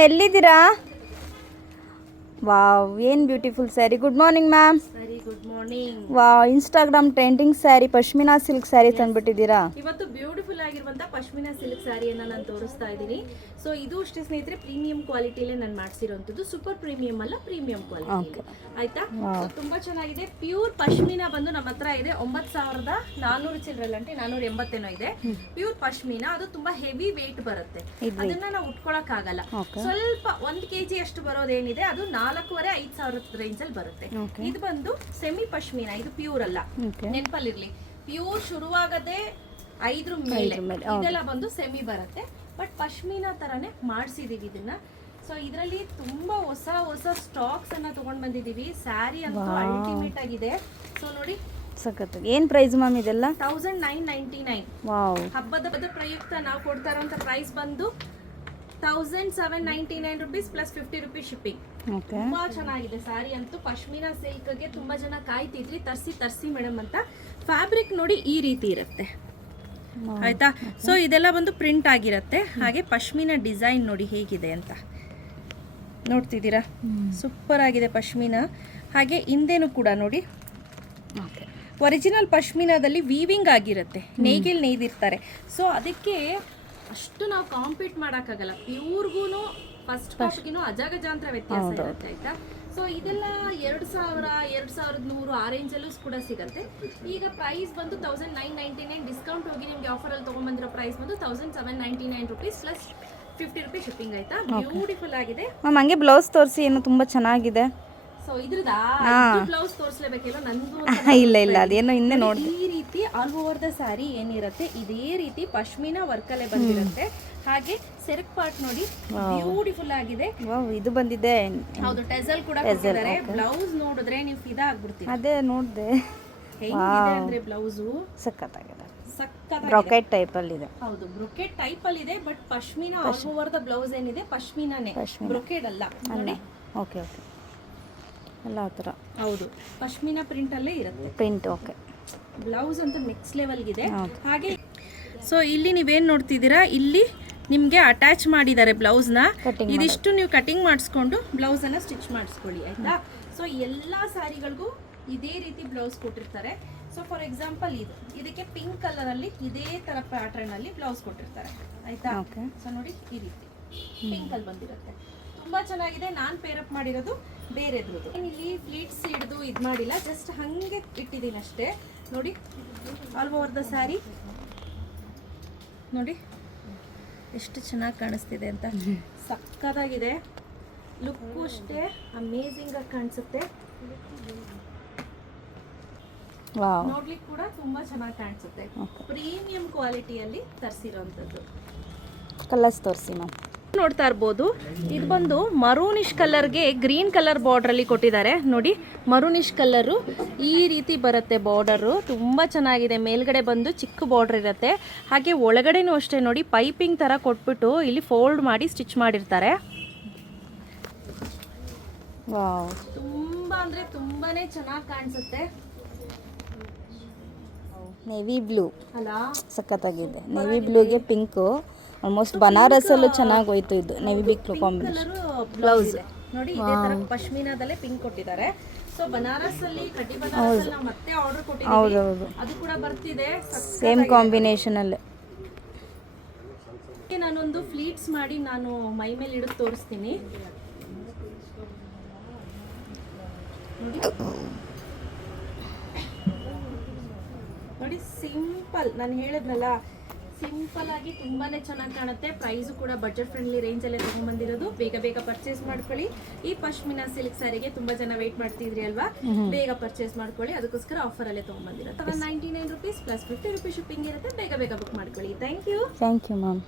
ಎಲ್ಲಿದ್ದೀರಾ? ವಾವ್, ಏನು beautiful sari. Good morning ma'am. Very good morning. Wow, Instagram trending sari pashmina silk sari ತಂದ್ಬಿಟ್ಟಿದ್ದೀರಾ. ಇವತ್ತು ಬ್ಯೂಟಿಫುಲ್ ಆಗಿರುವಂತ ಪಶ್ಮಿನಾ ಸಿಲ್ಕ್ ಸ್ಯಾರಿಯನ್ನ ನಾನು ತೋರಿಸ್ತಾ ಇದ್ದೀನಿ. ಸೊ ಇದು ಅಷ್ಟೇ ಸ್ನೇಹಿತರೆ, ಪ್ರೀಮಿಯಂ ಕ್ವಾಲಿಟಿಲೇ ನಾನು ಮಾಡಿಸಿರೋಂಥದ್ದು. ಸೂಪರ್ ಪ್ರೀಮಿಯಂ ಅಲ್ಲ, ಪ್ರೀಮಿಯಂ ಕ್ವಾಲಿಟಿ. ಆಯ್ತಾ? ತುಂಬಾ ಚೆನ್ನಾಗಿದೆ. ಪ್ಯೂರ್ ಪಶ್ಮಿನಾ ಬಂದು ನಮ್ಮ ಹತ್ರ ಇದೆ 9,400 ಚಿಲ್ಲರೆ, 480 ಇದೆ. ಪ್ಯೂರ್ ಪಶ್ಮಿನಾ, ಅದು ತುಂಬಾ ಹೆವಿ ವೇಟ್ ಬರುತ್ತೆ. ಅದನ್ನ ನಾವು ಉಟ್ಕೊಳಕ್ ಆಗಲ್ಲ. ಸ್ವಲ್ಪ 1 kg ಅಷ್ಟು ಬರೋದೇನಿದೆ ಅದು 4,500-5,000 ರೇಂಜ್ ಅಲ್ಲಿ ಬರುತ್ತೆ. ಇದು ಬಂದು ಸೆಮಿ ಪಶ್ಮಿನಾ, ಇದು ಪ್ಯೂರ್ ಅಲ್ಲ, ನೆನಪಲ್ಲಿರ್ಲಿ. ಪ್ಯೂರ್ ಶುರುವಾಗದೆ 5 ಮೇಲೆ, ಇದೆಲ್ಲ ಬಂದು ಸೆಮಿ ಬರುತ್ತೆ. ಬಟ್ ಪಶ್ಮಿನಾ ತರಾನೇ ಮಾಡಿಸಿದೀವಿ ಇದನ್ನ. ಸೊ ಇದರಲ್ಲಿ ತುಂಬಾ ಹೊಸ ಹೊಸ ಸ್ಟಾಕ್ಸ್ ಅನ್ನ ತಗೊಂಡ್ ಬಂದಿದೀವಿ. ಸ್ಯಾರಿ ಅಂತೂ ಅಲ್ಟಿಮೇಟ್ ಆಗಿದೆ. ಸೊ ನೋಡಿ, ಸಖತ್. ಏನ್ ಪ್ರೈಸ್ ಮ್ಯಾಮ್ ಇದೆಲ್ಲ? 1999. ವಾವ್. ಹಬ್ಬದ ಪ್ರಯುಕ್ತ ನಾವು ಕೊಡ್ತಾ ಇರೋಂಥ ಪ್ರೈಸ್ ಬಂದು 1,799 rupees ಪ್ಲಸ್ 50 rupees ಶಿಪ್ಪಿಂಗ್. ತುಂಬಾ ಚೆನ್ನಾಗಿದೆ ಸ್ಯಾರಿ ಅಂತೂ. ಪಶ್ಮಿನಾ ಸಿಲ್ಕ್ಗೆ ತುಂಬಾ ಜನ ಕಾಯ್ತಿದ್ರಿ, ತರ್ಸಿ ಮೇಡಮ್ ಅಂತ. ಫ್ಯಾಬ್ರಿಕ್ ನೋಡಿ ಈ ರೀತಿ ಇರುತ್ತೆ, ಆಯ್ತಾ? ಸೊ ಇದೆಲ್ಲ ಬಂದು ಪ್ರಿಂಟ್ ಆಗಿರುತ್ತೆ. ಹಾಗೆ ಪಶ್ಮಿನಾ ಡಿಸೈನ್ ನೋಡಿ ಹೇಗಿದೆ ಅಂತ ನೋಡ್ತಿದ್ದೀರಾ. ಸೂಪರ್ ಆಗಿದೆ ಪಶ್ಮಿನಾ. ಹಾಗೆ ಹಿಂದೆನೂ ಕೂಡ ನೋಡಿ, ಒರಿಜಿನಲ್ ಪಶ್ಮಿನಾದಲ್ಲಿ ವೀವಿಂಗ್ ಆಗಿರುತ್ತೆ, ನೇಯ್ಗೆಲ್ ನೇಯ್ದಿರ್ತಾರೆ. ಸೊ ಅದಕ್ಕೆ ಅಷ್ಟು ನಾವು ಕಾಂಪೀಟ್ ಮಾಡೋಕ್ಕಾಗಲ್ಲ. ಪ್ಯೂರ್ಗೂ ಫಸ್ಟ್ ಕಾಪಿಗಿನೂ ಅಜಗಜಾಂತರ ವ್ಯತ್ಯಾಸ ಇರುತ್ತೆ, ಆಯ್ತಾ? ಸೊ ಇದೆಲ್ಲ 2,000, 2,100 ಆ ರೇಂಜಲ್ಲೂ ಕೂಡ ಸಿಗುತ್ತೆ. ಈಗ ಪ್ರೈಸ್ ಬಂದು 1,999. ಡಿಸ್ಕೌಂಟ್ ಹೋಗಿ ನಿಮಗೆ ಆಫರಲ್ಲಿ ತೊಗೊಂಡ್ಬಂದಿರೋ ಪ್ರೈಸ್ ಬಂದು 1,799 rupees ಪ್ಲಸ್ 50 rupees ಶಿಪ್ಪಿಂಗ್, ಆಯ್ತಾ? ಬ್ಯೂಟಿಫುಲ್ ಆಗಿದೆ ಮ್ಯಾಮ್. ಹಂಗೆ ಬ್ಲೌಸ್ ತೋರಿಸಿ, ಏನು ತುಂಬ ಚೆನ್ನಾಗಿದೆ. ಸೊ ಇದ್ರದಾ ಬ್ಲೌಸ್ ತೋರಿಸಲೇಬೇಕಿಲ್ಲ ನಂದು? ಇಲ್ಲ, ಅದೇನೋ ಹಿಂದೆ ನೋಡಿ. ಈ ರೀತಿ ಆಲ್ ಓವರ್ ದ ಸ್ಯಾರಿ ಏನಿರುತ್ತೆ ಇದೇ ರೀತಿ ಪಶ್ಮಿನಾ ವರ್ಕ್ ಅಲ್ಲೇ ಬಂದಿರುತ್ತೆ. ಹಾಗೆ ಸೆರಕ್ ಪಾರ್ಟ್ ನೋಡಿ ಬ್ಯೂಟಿಫುಲ್ ಆಗಿದೆ. ವಾವ್, ಇದು ಬಂದಿದೆ. ಹೌದು, ಟೆಸಲ್ ಕೂಡ ಕೊಟ್ಟಿದ್ದಾರೆ. ಬ್ಲೌಸ್ ನೋಡಿದ್ರೆ ನೀವು ಫಿದಾ ಆಗ್ಬಿಡ್ತೀವಿ. ಅದೇ ನೋಡಿದೆ, ಹೇಗಿದೆ ಅಂದ್ರೆ ಬ್ಲೌಸು ಸಖತ್ತಾಗಿದೆ. ಸಖತ್ತಾಗಿದೆ. ಬ್ರೊಕೆಟ್ ಟೈಪ್ ಅಲ್ಲಿ ಇದೆ. ಹೌದು, ಬ್ರೊಕೆಟ್ ಟೈಪ್ ಅಲ್ಲಿ ಇದೆ. But pashmina all over the blouse ಏನಿದೆ ಪಶ್ಮಿನಾನೇ, ಬ್ರೊಕೆಟ್ ಅಲ್ಲ. ನೋಡಿ, ಓಕೆ ಎಲ್ಲ ಆ ಥರ. ಹೌದು, ಪಶ್ಮಿನಾ ಪ್ರಿಂಟ್ ಅಲ್ಲೇ ಇರುತ್ತೆ. Print okay. ಬ್ಲೌಸ್ ಅಂತ ನೆಕ್ಸ್ಟ್ ಲೆವೆಲ್ಗಿದೆ. ಹಾಗೆ ಸೊ ಇಲ್ಲಿ ನೀವೇನು ನೋಡ್ತಿದ್ದೀರಾ, ಇಲ್ಲಿ ನಿಮಗೆ ಅಟ್ಯಾಚ್ ಮಾಡಿದ್ದಾರೆ ಬ್ಲೌಸ್ನ. ಇದಿಷ್ಟು ನೀವು ಕಟಿಂಗ್ ಮಾಡಿಸ್ಕೊಂಡು ಬ್ಲೌಸನ್ನು ಸ್ಟಿಚ್ ಮಾಡಿಸ್ಕೊಳ್ಳಿ, ಆಯಿತಾ? ಸೊ ಎಲ್ಲ ಸ್ಯಾರಿಗಳಿಗೂ ಇದೇ ರೀತಿ ಬ್ಲೌಸ್ ಕೊಟ್ಟಿರ್ತಾರೆ. ಸೊ ಫಾರ್ ಎಕ್ಸಾಂಪಲ್ ಇದಕ್ಕೆ ಪಿಂಕ್ ಕಲರಲ್ಲಿ ಇದೇ ಥರ ಪ್ಯಾಟರ್ನಲ್ಲಿ ಬ್ಲೌಸ್ ಕೊಟ್ಟಿರ್ತಾರೆ, ಆಯಿತಾ? ಸೊ ನೋಡಿ, ಈ ರೀತಿ ಪಿಂಕಲ್ಲಿ ಬಂದಿರುತ್ತೆ. ತುಂಬ ಚೆನ್ನಾಗಿದೆ. ನಾನು ಪೇರಪ್ ಮಾಡಿರೋದು ಬೇರೆದ್ರದ್ದು. ಇಲ್ಲಿ ಫ್ಲೀಟ್ಸ್ ಹಿಡಿದು ಇದು ಮಾಡಿಲ್ಲ, ಜಸ್ಟ್ ಹಾಗೆ ಇಟ್ಟಿದ್ದೀನಿ ಅಷ್ಟೇ. ನೋಡಿ, ಆಲ್ ಓವರ್ ದ ಸ್ಯಾರಿ ನೋಡಿ ಎಷ್ಟು ಚೆನ್ನಾಗಿ ಕಾಣಿಸ್ತಿದೆ ಅಂತ. ಸಕ್ಕತ್ತಾಗಿದೆ. ಲುಕ್ಕು ಅಷ್ಟೇ ಅಮೇಝಿಂಗ್ ಆಗಿ ಕಾಣಿಸುತ್ತೆ. ನೋಡ್ಲಿಕ್ಕೆ ಕೂಡ ತುಂಬಾ ಚೆನ್ನಾಗಿ ಕಾಣಿಸುತ್ತೆ. ಪ್ರೀಮಿಯಂ ಕ್ವಾಲಿಟಿಯಲ್ಲಿ ತರಿಸಿರೋಂಥದ್ದು. ಕಲರ್ಸ್ ತೋರಿಸಿ ಮ್ಯಾಮ್. ನೋಡ್ತಾ ಇರ್ಬೋದು, ಇದು ಬಂದು ಮರೂನಿಶ್ ಕಲರ್ಗೆ ಗ್ರೀನ್ ಕಲರ್ ಬಾರ್ಡ್ರಲ್ಲಿ ಕೊಟ್ಟಿದ್ದಾರೆ. ನೋಡಿ, ಮರೂನಿಶ್ ಕಲರು ಈ ರೀತಿ ಬರುತ್ತೆ ಬಾರ್ಡರು. ತುಂಬ ಚೆನ್ನಾಗಿದೆ. ಮೇಲ್ಗಡೆ ಬಂದು ಚಿಕ್ಕ ಬಾರ್ಡರ್ ಇರುತ್ತೆ. ಹಾಗೆ ಒಳಗಡೆನೂ ಅಷ್ಟೇ ನೋಡಿ, ಪೈಪಿಂಗ್ ಥರ ಕೊಟ್ಬಿಟ್ಟು ಇಲ್ಲಿ ಫೋಲ್ಡ್ ಮಾಡಿ ಸ್ಟಿಚ್ ಮಾಡಿರ್ತಾರೆ. ತುಂಬ ಅಂದರೆ ತುಂಬಾನೇ ಚೆನ್ನಾಗಿ ಕಾಣಿಸುತ್ತೆ. ನೇವಿ ಬ್ಲೂ ಅಲ್ಲ, ಸಖತ್ತಾಗಿದೆ. ನೇವಿ ಬ್ಲೂಗೆ ಪಿಂಕು, ಆಲ್ಮೋಸ್ಟ್ ಬನಾರಸಲ್ಲೂ ಚೆನ್ನಾಗಿ ಹೋಯ್ತು. ಇದು ನೇವಿ ಬ್ಲೂ ಕಾಂಬಿನೇಷನ್ ಬ್ಲೌಸ್ ನೋಡಿ, ಇದೇ ತರ ಪಶ್ಮಿನಾದಲ್ಲೇ ಪಿಂಕ್ ಕೊಟ್ಟಿದ್ದಾರೆ. ಸೊ ಬನಾರಸ್ ಅಲ್ಲಿ ಕಡ್ಡಿ ಬನಾರಸ್ ನಾವು ಮತ್ತೆ ಆರ್ಡರ್ ಕೊಟ್ಟಿದ್ದೀವಿ, ಅದು ಕೂಡ ಬರ್ತಿದೆ ಸೇಮ್ ಕಾಂಬಿನೇಷನ್ ಅಲ್ಲಿ. ನಾನೊಂದು ಫ್ಲೀಟ್ಸ್ ಮಾಡಿ ನಾನು ಮೈ ಮೇಲೆ ಇಡಿದು ತೋರಿಸ್ತೀನಿ. ನೋಡಿ, ಸಿಂಪಲ್, ನಾನು ಹೇಳಿದ್ನಲ್ಲ, ಸಿಂಪಲ್ ಆಗಿ ತುಂಬಾನೇ ಚೆನ್ನಾಗಿ ಕಾಣುತ್ತೆ. ಪ್ರೈಸು ಕೂಡ ಬಜೆಟ್ ಫ್ರೆಂಡ್ಲಿ ರೇಂಜ್ ಅಲ್ಲೇ ತಗೊಂಡ್ಬಂದಿರೋದು. ಬೇಗ ಪರ್ಚೇಸ್ ಮಾಡ್ಕೊಳ್ಳಿ. ಈ ಪಶ್ಮಿನಾ ಸಿಲ್ಕ್ ಸ್ಯಾರಿಗೆ ತುಂಬಾ ಜನ ವೇಟ್ ಮಾಡ್ತಿದ್ರಿ ಅಲ್ವಾ, ಬೇಗ ಪರ್ಚೇಸ್ ಮಾಡ್ಕೊಳ್ಳಿ. ಅದಕ್ಕೋಸ್ಕರ ಆಫರ್ ಅಲ್ಲೇ ತಗೊಂಡ್ಬಂದಿರೋದು. 1,799 rupees ಪ್ಲಸ್ 50 rupees ಶಿಪ್ಪಿಂಗ್ ಇರುತ್ತೆ. ಬೇಗ ಬುಕ್ ಮಾಡ್ಕೊಳ್ಳಿ. Thank you ma'am.